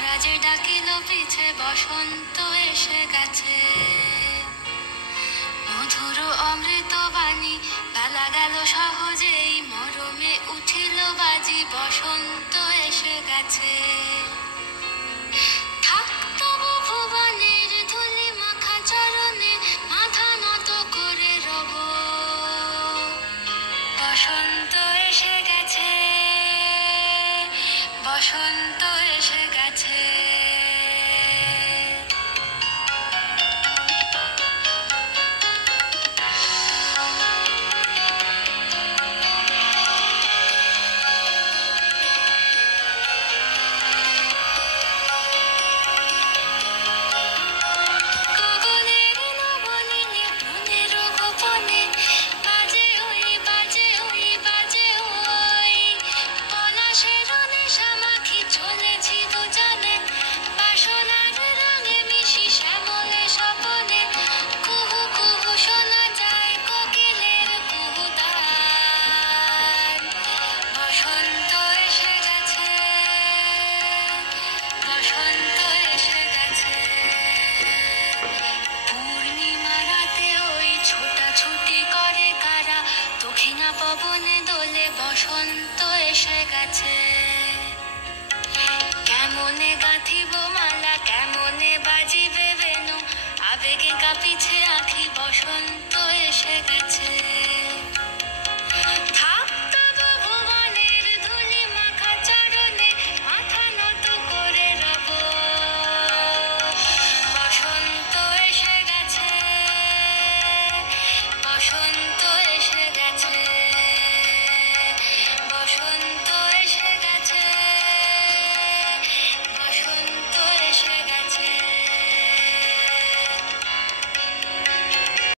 তারা যে ডাকিল পিছে বসন্ত এসে গেছে। মধুর অমৃত বাণী বেলা গেল সহজেই, মরমে উঠিল বাজি বসন্ত এসে গেছে। থাক তবু ভুবনের ধুলি মাখা চরণে, মাথা নত করে রব। বসন্ত এসে গেছে, বসন্ত এসে গেছে। পবনে দোলে বসন্ত এসে গেছে।